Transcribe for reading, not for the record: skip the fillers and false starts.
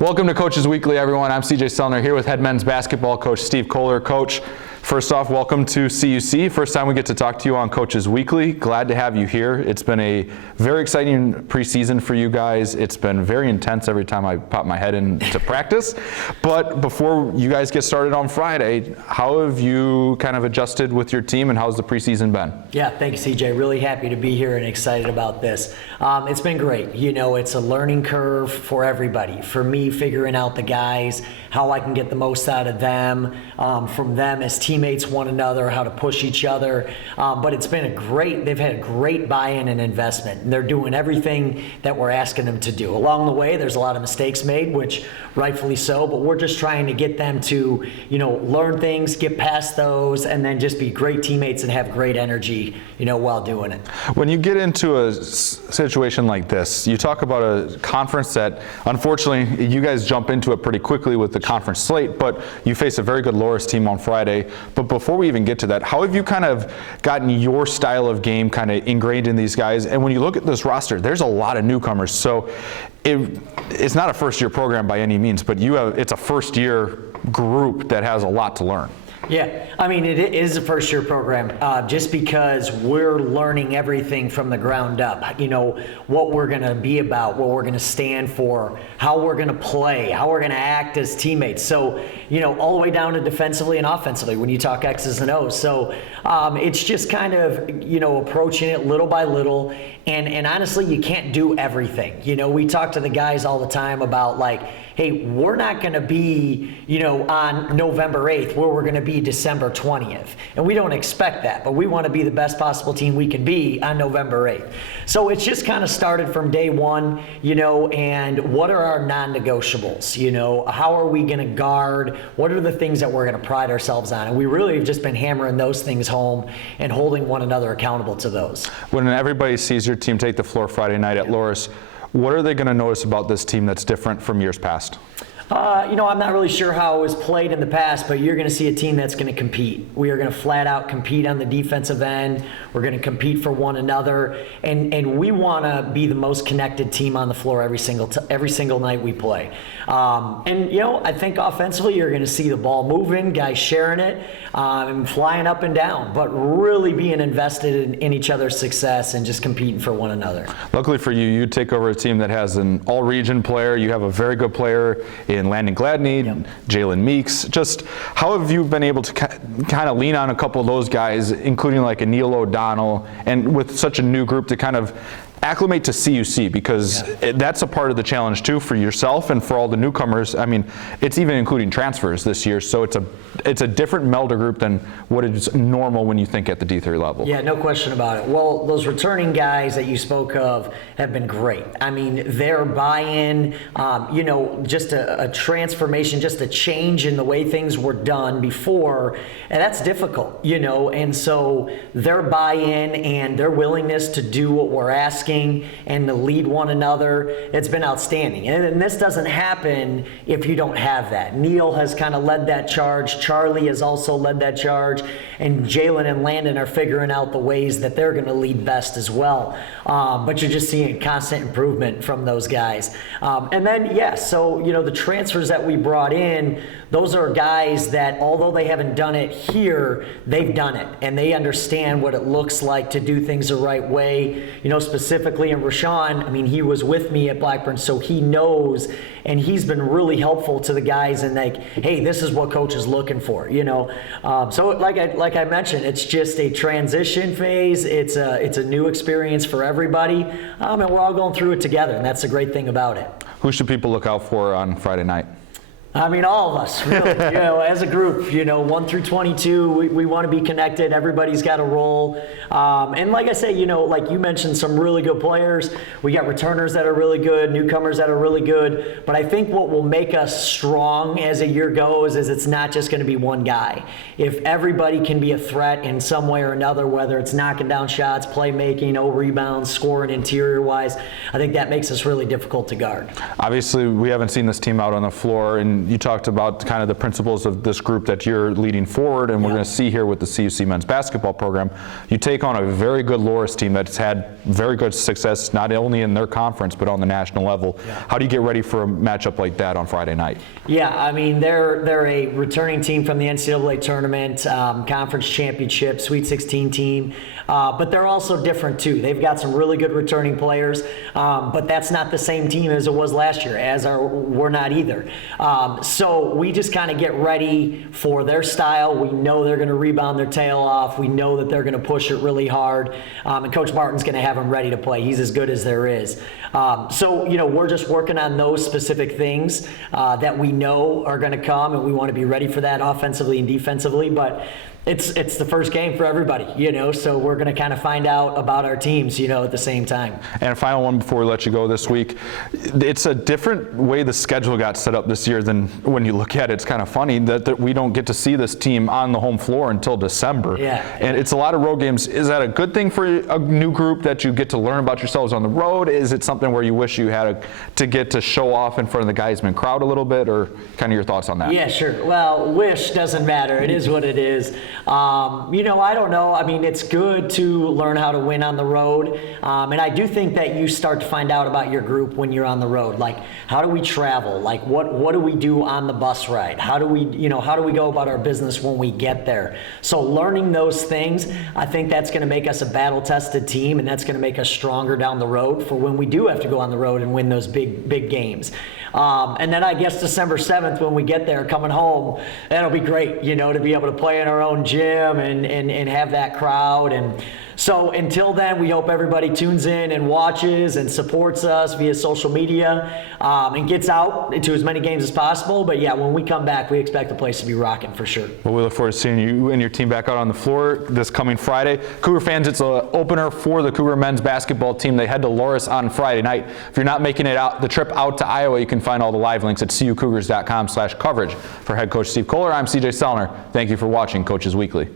Welcome to Coaches Weekly, everyone. I'm CJ Sellner here with head men's basketball coach Steve Kollar. Coach, first off, welcome to CUC. First time we get to talk to you on Coaches Weekly. Glad to have you here. It's been a very exciting preseason for you guys. It's been very intense every time I pop my head into practice. But before you guys get started on Friday, how have you kind of adjusted with your team and how's the preseason been? Yeah, thank you, CJ. Really happy to be here and excited about this. It's been great. You know, it's a learning curve for everybody. For me, figuring out the guys, how I can get the most out of them, from them as teammates, one another, how to push each other. But it's been they've had a great buy-in and investment. And they're doing everything that we're asking them to do. Along the way, there's a lot of mistakes made, which rightfully so, but we're just trying to get them to, learn things, get past those, and then just be great teammates and have great energy, while doing it. When you get into a situation like this, you talk about a conference that, unfortunately, you guys jump into it pretty quickly with the conference slate, but you face a very good Loras team on Friday. But before we even get to that, how have you kind of gotten your style of game kind of ingrained in these guys? And when you look at this roster, there's a lot of newcomers. So it's not a first-year program by any means, but it's a first-year group that has a lot to learn. Yeah, I mean, it is a first-year program just because we're learning everything from the ground up. What we're going to be about, what we're going to stand for, how we're going to play, how we're going to act as teammates. So, all the way down to defensively and offensively when you talk X's and O's. So it's just kind of, approaching it little by little. And honestly, you can't do everything. We talk to the guys all the time about hey, we're not going to be, on November 8th where we're going to be December 20th. And we don't expect that, but we want to be the best possible team we can be on November 8th. So it's just kind of started from day one, and what are our non-negotiables? How are we going to guard? What are the things that we're going to pride ourselves on? And we really have just been hammering those things home and holding one another accountable to those. When everybody sees your team take the floor Friday night at Loras, what are they going to notice about this team that's different from years past? I'm not really sure how it was played in the past, but you're going to see a team that's going to compete. We are going to flat out compete on the defensive end. We're going to compete for one another, and we want to be the most connected team on the floor every single night we play. I think offensively you're going to see the ball moving, guys sharing it, and flying up and down, but really being invested in each other's success and just competing for one another. Luckily for you, you take over a team that has an all-region player. You have a very good player in Landon Gladney, yep. Jalen Meeks. Just how have you been able to kind of lean on a couple of those guys, including like a Neil O'Donnell, and with such a new group to kind of acclimate to CUC, because that's a part of the challenge too for yourself and for all the newcomers. I mean, it's even including transfers this year, so it's a different Melder group than what is normal when you think at the D3 level. Yeah, no question about it. Well, those returning guys that you spoke of have been great. I mean, their buy-in, just a transformation, just a change in the way things were done before, and that's difficult, and so their buy-in and their willingness to do what we're asking and to lead one another, it's been outstanding. And this doesn't happen if you don't have that. Neil has kind of led that charge. Charlie has also led that charge. And Jalen and Landon are figuring out the ways that they're going to lead best as well. But you're just seeing constant improvement from those guys. And then, the transfers that we brought in, those are guys that, although they haven't done it here, they've done it. And they understand what it looks like to do things the right way. Specifically in Rashawn, I mean, he was with me at Blackburn, so he knows, and he's been really helpful to the guys and hey, this is what coach is looking for, So like I mentioned, it's just a transition phase. It's a new experience for everybody, and we're all going through it together, and that's the great thing about it. Who should people look out for on Friday night? I mean, all of us, really, as a group, 1 through 22, we want to be connected. Everybody's got a role. And like I say, like you mentioned, some really good players. We got returners that are really good, newcomers that are really good. But I think what will make us strong as a year goes is it's not just going to be one guy. If everybody can be a threat in some way or another, whether it's knocking down shots, playmaking, rebounds, scoring interior-wise, I think that makes us really difficult to guard. Obviously, we haven't seen this team out on the floor in and you talked about kind of the principles of this group that you're leading forward, and we're going to see here with the CUC men's basketball program. You take on a very good Loras team that's had very good success, not only in their conference, but on the national level. How do you get ready for a matchup like that on Friday night? Yeah, I mean, they're a returning team from the NCAA tournament, conference championship, Sweet 16 team, but they're also different too. They've got some really good returning players, but that's not the same team as it was last year, we're not either. So we just kind of get ready for their style. We know they're going to rebound their tail off. We know that they're going to push it really hard, and Coach Martin's going to have them ready to play. He's as good as there is. So, we're just working on those specific things that we know are going to come, and we want to be ready for that offensively and defensively. But it's the first game for everybody, so we're going to kind of find out about our teams, at the same time. And a final one before we let you go this week. It's a different way the schedule got set up this year than when you look at it. It's kind of funny that we don't get to see this team on the home floor until December. Yeah. And it's a lot of road games. Is that a good thing for a new group that you get to learn about yourselves on the road? Is it something where you wish you had to get to show off in front of the Geisman crowd a little bit, or kind of your thoughts on that? Yeah, sure. Well, wish doesn't matter. It is what it is. I don't know. I mean, it's good to learn how to win on the road. And I do think that you start to find out about your group when you're on the road. Like, how do we travel? Like, what do we do on the bus ride? How do we go about our business when we get there? So learning those things, I think that's going to make us a battle-tested team, and that's going to make us stronger down the road for when we do have to go on the road and win those big games. And then I guess December 7th, when we get there coming home, that'll be great, to be able to play in our own gym and have that crowd. And so until then, we hope everybody tunes in and watches and supports us via social media, and gets out to as many games as possible. But yeah, when we come back, we expect the place to be rocking for sure. Well, we look forward to seeing you and your team back out on the floor this coming Friday. Cougar fans, it's an opener for the Cougar men's basketball team. They head to Loras on Friday night. If you're not making the trip out to Iowa, you can find all the live links at cucougars.com/coverage. For head coach Steve Kollar, I'm CJ Sellner. Thank you for watching Coaches Weekly.